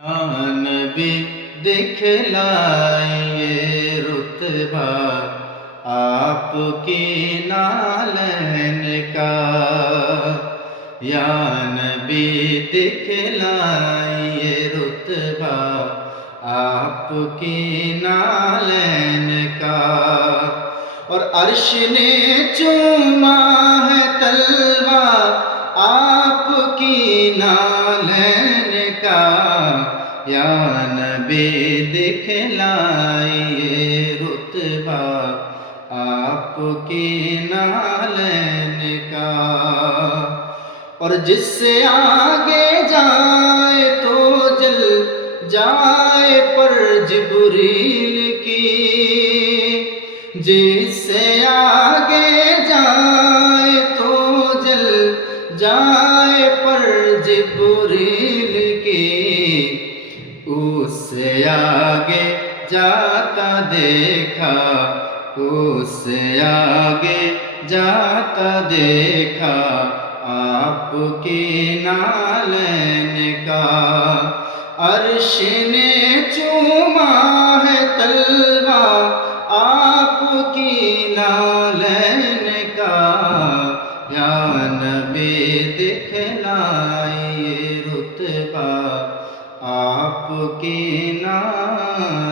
या नबी दिखलाइए रुतबा आपकी नालन का। या नबी दिखलाइए रुतबा आपकी नालन का। और अर्श ने चूमा है तलवा आपकी नालन का। या नबी दिखलाइए रुतबा आपकी नालन का। और जिससे आगे जाए तो जल जाए पर जिब्रील की। जिससे आगे जाए तो जल जाए पर जिब्रील की। उससे आगे जाता देखा, उससे आगे जाता देखा आपकी नालन का। अर्श ने चूमा है तलवा आपकी नालन का। या नबी दिखलाइए रुतबा आपकी नालन